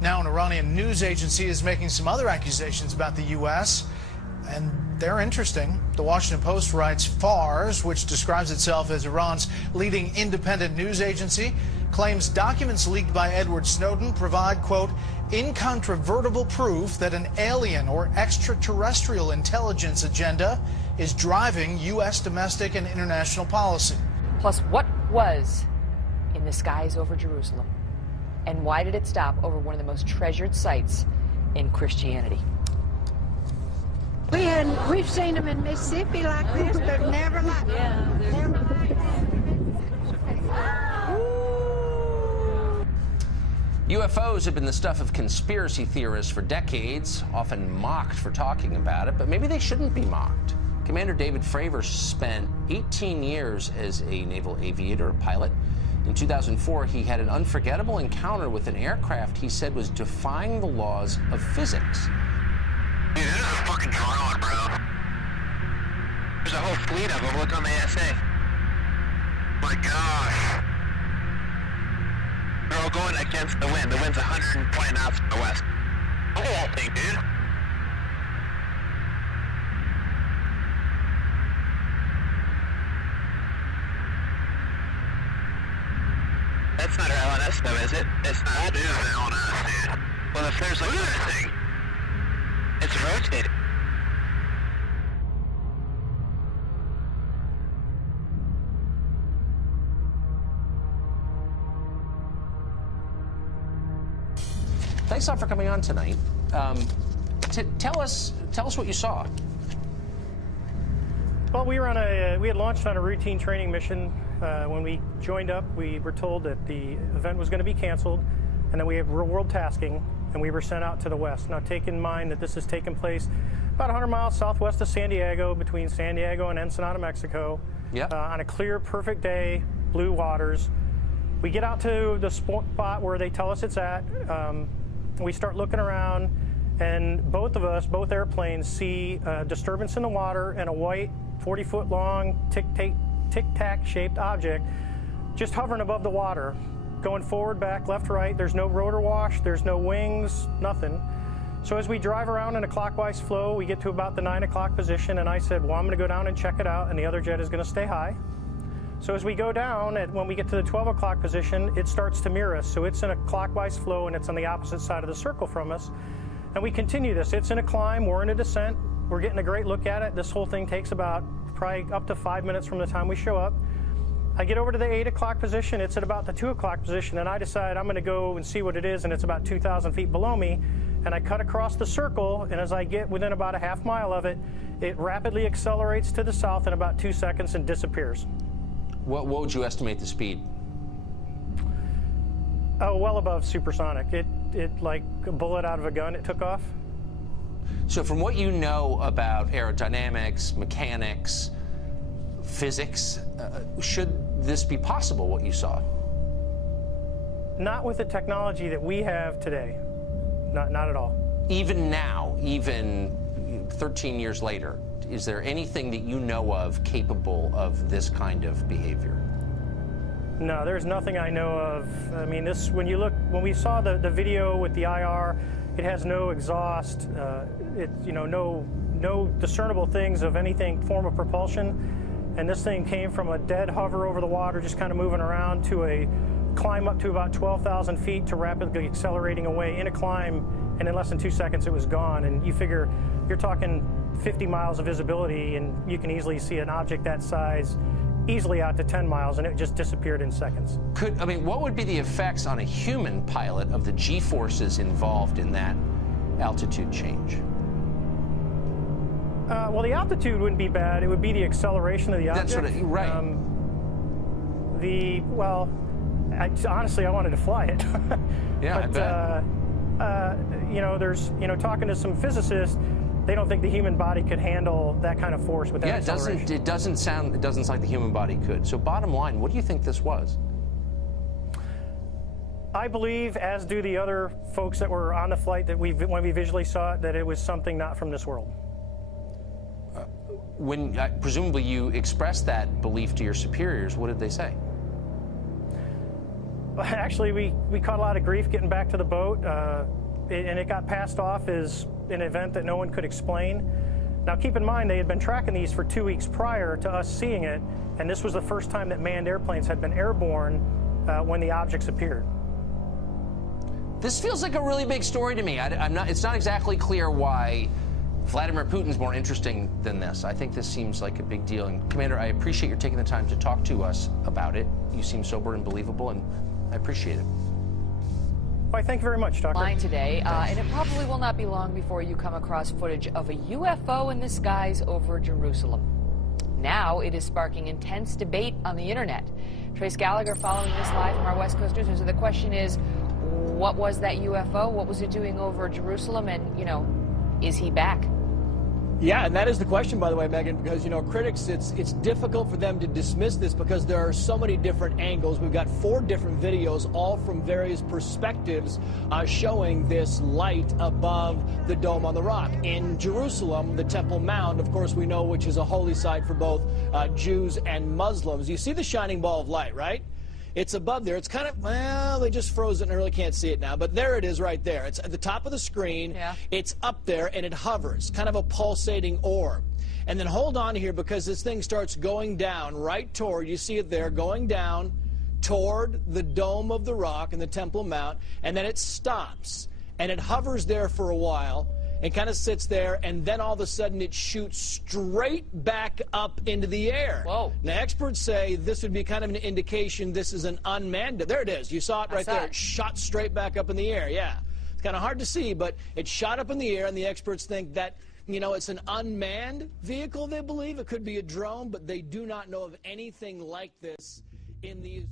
Now, an Iranian news agency is making some other accusations about the U.S., and they're interesting. The Washington Post writes FARS, which describes itself as Iran's leading independent news agency, claims documents leaked by Edward Snowden provide, quote, incontrovertible proof that an alien or extraterrestrial intelligence agenda is driving U.S. domestic and international policy. Plus, what was in the skies over Jerusalem? And why did it stop over one of the most treasured sites in Christianity? We've seen them in Mississippi like this, but never like UFOs have been the stuff of conspiracy theorists for decades, often mocked for talking about it, but maybe they shouldn't be mocked. Commander David Fravor spent 18 years as a naval aviator pilot. In 2004, he had an unforgettable encounter with an aircraft he said was defying the laws of physics. Dude, this is a fucking drone, bro. There's a whole fleet of them. Look on the SA. My gosh. They're all going against the wind. The wind's 120 knots from the west. The whole thing, dude. That's not our LNS, though, is it? It's not. That is an LNS, dude. Well, if there's like... Look at that thing. It's rotating. Thanks a lot for coming on tonight. Tell us what you saw. Well, we had launched on a routine training mission. When we joined up, we were told that the event was going to be canceled, and then we have real-world tasking, and we were sent out to the west. Now, take in mind that this has taken place about 100 miles southwest of San Diego, between San Diego and Ensenada, Mexico. Yep. On a clear, perfect day, blue waters. We get out to the spot where they tell us it's at. We start looking around, and both airplanes see a disturbance in the water and a white 40-foot long tic-tac shaped object just hovering above the water, going forward, back, left, right. There's no rotor wash, there's no wings, nothing. So as we drive around in a clockwise flow, we get to about the 9 o'clock position, and I said, well, I'm going to go down and check it out, and the other jet is going to stay high. So as we go down, when we get to the 12 o'clock position, it starts to mirror us. So it's in a clockwise flow, and it's on the opposite side of the circle from us. And we continue this. It's in a climb, we're in a descent. We're getting a great look at it. This whole thing takes about probably up to 5 minutes from the time we show up. I get over to the 8 o'clock position. It's at about the 2 o'clock position, and I decide I'm going to go and see what it is, and it's about 2,000 feet below me. And I cut across the circle, and as I get within about a half mile of it, it rapidly accelerates to the south in about 2 seconds and disappears. What would you estimate the speed? Oh, well above supersonic. It like a bullet out of a gun, it took off. So from what you know about aerodynamics, mechanics, physics, should this be possible, what you saw? Not with the technology that we have today. Not at all. Even now, even 13 years later, is there anything that you know of capable of this kind of behavior? No, there's nothing I know of. I mean, when we saw the video with the IR, it has no exhaust, no discernible things of anything form of propulsion. And this thing came from a dead hover over the water, just kind of moving around, to a climb up to about 12,000 feet to rapidly accelerating away in a climb, and in less than 2 seconds it was gone. And you figure you're talking 50 miles of visibility, and you can easily see an object that size easily out to 10 miles, and it just disappeared in seconds. What would be the effects on a human pilot of the G-forces involved in that altitude change? Well, the altitude wouldn't be bad. It would be the acceleration of the object. That's right. Honestly, I wanted to fly it. Yeah, but, I bet. Talking to some physicists, they don't think the human body could handle that kind of force with that acceleration. It doesn't sound like the human body could. So bottom line, what do you think this was? I believe, as do the other folks that were on the flight when we visually saw it, that it was something not from this world. When presumably you expressed that belief to your superiors, what did they say? Actually, we caught a lot of grief getting back to the boat, and it got passed off as an event that no one could explain. Now, keep in mind, they had been tracking these for 2 weeks prior to us seeing it, and this was the first time that manned airplanes had been airborne when the objects appeared. This feels like a really big story to me. It's not exactly clear why Vladimir Putin's more interesting than this. I think this seems like a big deal. And Commander, I appreciate your taking the time to talk to us about it. You seem sober and believable, and I appreciate it. Why, thank you very much, Doctor. Line today, and it probably will not be long before you come across footage of a UFO in the skies over Jerusalem. Now it is sparking intense debate on the internet. Trace Gallagher following this live from our West Coast News. So the question is, what was that UFO? What was it doing over Jerusalem? And, you know, is he back? Yeah, and that is the question, by the way, Megan, because, you know, critics, it's difficult for them to dismiss this because there are so many different angles. We've got 4 different videos, all from various perspectives, showing this light above the Dome on the Rock. In Jerusalem, the Temple Mount, of course, we know, which is a holy site for both Jews and Muslims. You see the shining ball of light, right? It's above there. It's kind of, well, they just froze it and I really can't see it now. But there it is right there. It's at the top of the screen. Yeah. It's up there and it hovers, kind of a pulsating orb. And then hold on here because this thing starts going down right toward, you see it there, going down toward the Dome of the Rock and the Temple Mount. And then it stops. And it hovers there for a while. It kind of sits there, and then all of a sudden it shoots straight back up into the air. Whoa. Now, experts say this would be kind of an indication this is an unmanned. There it is. You saw it right there. It shot straight back up in the air. Yeah. It's kind of hard to see, but it shot up in the air, and the experts think that, you know, it's an unmanned vehicle, they believe. It could be a drone, but they do not know of anything like this in these.